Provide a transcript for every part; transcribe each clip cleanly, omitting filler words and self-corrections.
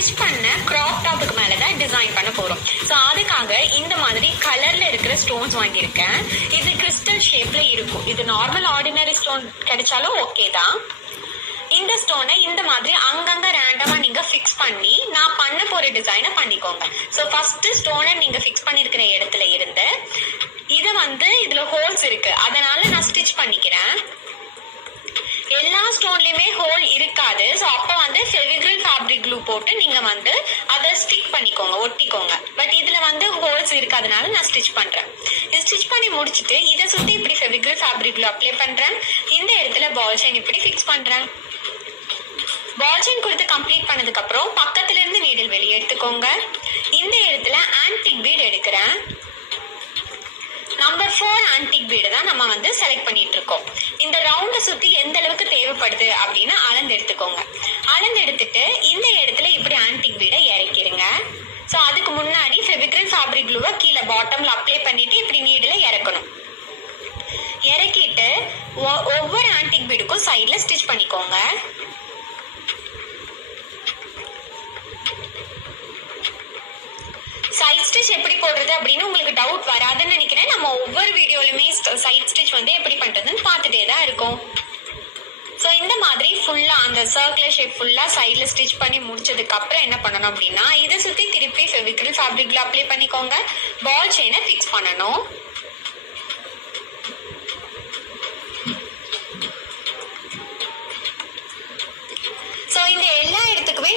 Stitch பண்ண graph டாப்புக்கு மேலதான் design பண்ண போறோம். சோ அதுக்காக இந்த மாதிரி கலர்ல இருக்கிற ஸ்டோன்ஸ் வாங்கியிருக்கேன். இது கிறிஸ்டல் ஷேப்ல இருக்கும். இது நார்மல் ஆர்டினரி ஸ்டோன் கிடைச்சாலும் ஓகே தான். இந்த ஸ்டோனை இந்த மாதிரி அங்கங்க ரேண்டமா நீங்க ஃபிக்ஸ் பண்ணி நான் பண்ண போற டிசைனை பண்ணிக்கோங்க. சோ ஃபர்ஸ்ட் ஸ்டோனை நீங்க ஃபிக்ஸ் பண்ணிருக்கிற இடத்துல இருந்து இதுல ஹோல்ஸ் இருக்கு, அதனால நான் ஸ்டிச் பண்ணிக்கிறேன். எல்லா ஸ்டோன்லயுமே ஹோல் இருக்காது. ஸோ அப்போ ஃபெவிக்ரில் ஃபேப்ரிக் க்ளூ போட்டு நீங்க அதை ஸ்டிக் பண்ணிக்கோங்க, ஒட்டிக்கோங்க. பட் இதுல ஹோல்ஸ் இருக்காதனால நான் ஸ்டிச் பண்றேன். இது ஸ்டிச் பண்ணி முடிச்சுட்டு இதை சுத்தி இப்படி ஃபெவிக்ரில் ஃபேப்ரிக் க்ளூ அப்ளை பண்றேன். இந்த இடத்துல பால் செயின் இப்படி ஃபிக்ஸ் பண்றேன். பால் செயின் கொடுத்து கம்ப்ளீட் பண்ணதுக்கு அப்புறம் பக்கத்துல இருந்து நீடில் வெளியே எடுத்துக்கோங்க. இந்த இடத்துல ஆன்டிக் பீட் எடுக்கிறேன். நம்பர் 4 ஆன்டிக் பீடு தான் நம்ம செலக்ட் பண்ணிட்டு இருக்கோம். இந்த ரவுண்ட சுத்தி எந்த அளவுக்கு தேவைப்படுது அப்படின்னு அளந்து எடுத்துக்கோங்க. அளந்து எடுத்துட்டு இந்த இடத்துல இப்படி ஆன்டிக் பீடை இறக்கிடுங்க. ஸோ அதுக்கு முன்னாடி ஃபெவிக்ரில் ஃபேப்ரிக் க்ளூவை கீழே பாட்டம்ல அப்ளை பண்ணிட்டு இப்படி நீடில இறக்கணும். இறக்கிட்டு ஒவ்வொரு ஆன்டிக் பீடுக்கும் சைட்ல ஸ்டிச் பண்ணிக்கோங்க. சைட் ஸ்டிச் எப்படி போடுறது அப்படின்னு உங்களுக்கு டவுட் வராதுன்னு நினைக்கிறேன். நம்ம ஒவ்வொரு வீடியோலுமே சைட் ஸ்டிச் எப்படி பண்றதுன்னு பார்த்துட்டே தான் இருக்கும். ஸோ இந்த மாதிரி ஃபுல்லா அந்த சர்க்குலர் ஷேப் ஃபுல்லா சைட்ல ஸ்டிச் பண்ணி முடிச்சதுக்கு அப்புறம் என்ன பண்ணணும் அப்படின்னா இதை சுத்தி திருப்பி ஃபெவிக்ரில் ஃபேப்ரிக் க்ளூ அப்ளை பண்ணிக்கோங்க. பால் செயினை ஃபிக்ஸ் பண்ணணும்.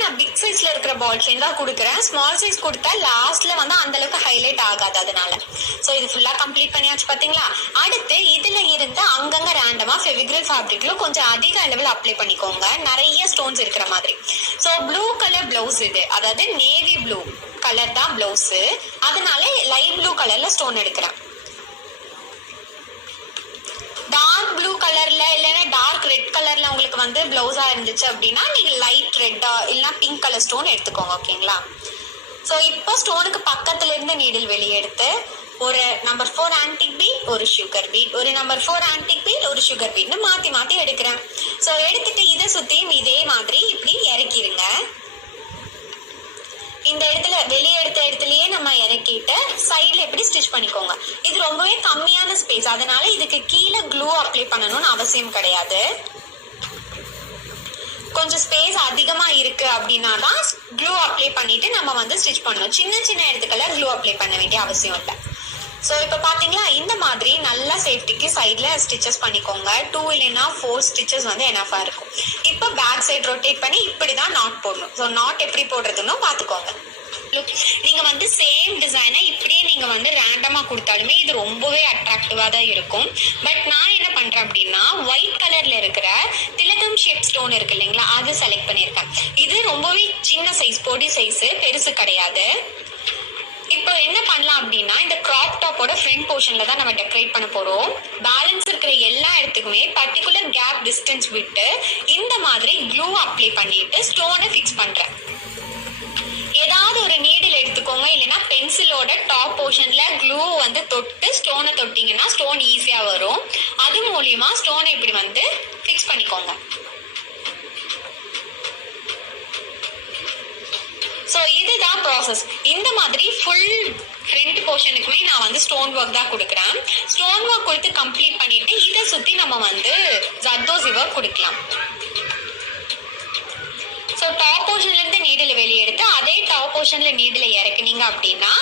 நான் பிக் சைஸ்ல இருக்கிற பால் செயின் தான் கொடுக்குறேன். ஸ்மால் சைஸ் கொடுத்தா லாஸ்ட்ல அந்த அளவுக்கு ஹைலைட் ஆகாது, அதனால. சோ இது ஃபுல்லா கம்ப்ளீட் பண்ணியாச்சு பாத்தீங்களா. அடுத்து இதுல இருந்து அங்கங்க ரேண்டமா ஃபெவிக்ரில் ஃபேப்ரிக்ல கொஞ்சம் அதிக அளவில் அப்ளை பண்ணிக்கோங்க, நிறைய ஸ்டோன்ஸ் இருக்கிற மாதிரி. சோ ப்ளூ கலர் பிளவுஸ் இது, அதாவது நேவி ப்ளூ கலர் தான் பிளவுஸ், அதனால லைட் ப்ளூ கலர்ல ஸ்டோன் எடுக்கிறேன். டார்க் ப்ளூ கலர்ல இல்லைன்னா டார்க் ரெட் கலர்ல உங்களுக்கு பிளவுஸா இருந்துச்சு அப்படின்னா நீங்க லைட் ரெட்டா இல்லைன்னா பிங்க் கலர் ஸ்டோன் எடுத்துக்கோங்க. ஓகேங்களா. ஸோ இப்போ ஸ்டோனுக்கு பக்கத்துல இருந்து நீடில் வெளியே எடுத்து ஒரு நம்பர் 4 ஆன்டிக் பீட், ஒரு சுகர் பீட், ஒரு நம்பர் 4 ஆன்டிக் பீட், ஒரு சுகர் பீட்னு மாத்தி மாத்தி எடுக்கிறேன். ஸோ எடுத்துட்டு இதை சுத்தியும் இதே மாதிரி இப்படி இறக்கிடுங்க. இந்த இடத்துல வெளியே எடுத்த இடத்துலயே நம்ம இறக்கிட்டு சைட்ல எப்படி ஸ்டிச் பண்ணிக்கோங்க. இது ரொம்பவே கம்மியான ஸ்பேஸ், அதனால இதுக்கு கீழே க்ளூ அப்ளை பண்ணணும்னு அவசியம் கிடையாது. கொஞ்சம் ஸ்பேஸ் அதிகமா இருக்கு அப்படின்னா தான் க்ளூ அப்ளை பண்ணிட்டு நம்ம ஸ்டிச் பண்ணணும். சின்ன சின்ன இடத்துக்கெல்லாம் க்ளூ அப்ளை பண்ண வேண்டிய அவசியம் இல்லை. ஸோ இப்போ பாத்தீங்களா இந்த மாதிரி நல்லா சேஃப்டிக்கு சைட்ல ஸ்டிச்சஸ் பண்ணிக்கோங்க. 2 இல்லைன்னா 4 ஸ்டிச்சஸ் எனஃபா இருக்கும். இப்போ பேக் சைட் ரொட்டேட் பண்ணி இப்படிதான் நாட் போடணும். ஸோ நாட் எப்படி போடுறதுன்னு பாத்துக்கோங்க. நீங்க சேம் டிசைனை இப்படியே நீங்க ரேண்டமா கொடுத்தாலுமே இது ரொம்பவே அட்ராக்டிவா தான் இருக்கும். பட் நான் என்ன பண்றேன் அப்படின்னா ஒயிட் கலர்ல இருக்கிற திலகம் ஷேப் ஸ்டோன் இருக்கு இல்லைங்களா, அது செலக்ட் பண்ணிருக்கேன். இது ரொம்பவே சின்ன சைஸ், பொடி சைஸ், பெருசு கிடையாது. இப்போ என்ன பண்ணலாம் அப்படின்னா இந்த கிராப் டாப்போட ஃப்ரண்ட் போர்ஷன்ல தான் நம்ம டெக்கரேட் பண்ண போறோம். பேலன்ஸ் இருக்கிற எல்லா இடத்துக்குமே பர்டிகுலர் கேப் டிஸ்டன்ஸ் விட்டு இந்த மாதிரி க்ளூ அப்ளை பண்ணிட்டு ஸ்டோனை ஃபிக்ஸ் பண்றேன். ஏதாவது ஒரு நீடில் எடுத்துக்கோங்க, இல்லைன்னா பென்சிலோட டாப் போர்ஷன்ல க்ளூ தொட்டு ஸ்டோனை தொட்டிங்கன்னா ஸ்டோன் ஈஸியா வரும். அது மூலியமா ஸ்டோனை இப்படி ஃபிக்ஸ் பண்ணிக்கோங்க. சோ இதுதான் ப்ராசஸ். இந்த மாதிரி ஃபுல் ஃப்ரண்ட் போர்ஷனுக்குமே நான் ஸ்டோன் ஒர்க் தான் கொடுக்குறேன். ஸ்டோன் ஒர்க் கொடுத்து கம்ப்ளீட் பண்ணிட்டு இதை சுத்தி நம்ம ஜர்தோசி ஒர்க் கொடுக்கலாம். ஸோ டாப் போர்ஷன்ல இருந்து நீடில் வெளியே எடுத்து அதே டாப் போர்ஷன்ல நீடில் இறக்குனீங்க அப்படின்னா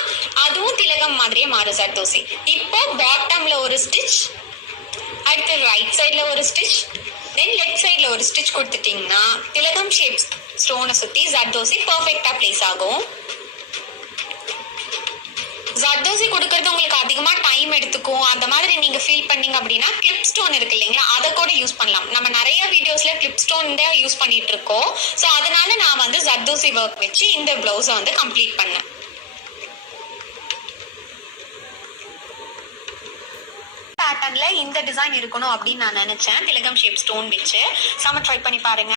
அதுவும் திலகம் மாதிரியே மாறும் ஜர்தோசி. இப்போ பாட்டம்ல ஒரு ஸ்டிச், அடுத்து ரைட் சைட்ல ஒரு ஸ்டிச், தென் லெஃப்ட் சைட்ல ஒரு ஸ்டிச் கொடுத்துட்டீங்கன்னா திலகம் ஷேப் ஸ்டோனை சுத்தி ஜர்தோசி பர்ஃபெக்டா பிளேஸ் ஆகும். ஜர்தோசி கொடுக்கறது உங்களுக்கு அதிகமா டைம் எடுத்துக்கும், அந்த மாதிரி நீங்க ஃபீல் பண்ணீங்க அப்படின்னா கிளிப் ஸ்டோன் இருக்கு இல்லைங்களா, அதை கூட யூஸ் பண்ணலாம். நம்ம நிறைய வீடியோஸ்ல கிளிப் ஸ்டோன் தான் யூஸ் பண்ணிட்டு இருக்கோம். ஸோ அதனால நான் ஜர்தோசி ஒர்க் வச்சு இந்த பிளவுஸை கம்ப்ளீட் பண்ணேன். பேட்டர்ன்ல இந்த டிசைன் இருக்கணும் அப்படின்னு நான் நினைச்சேன். திலகம் ஷேப் ஸ்டோன் வச்சு ட்ரை பண்ணி பாருங்க.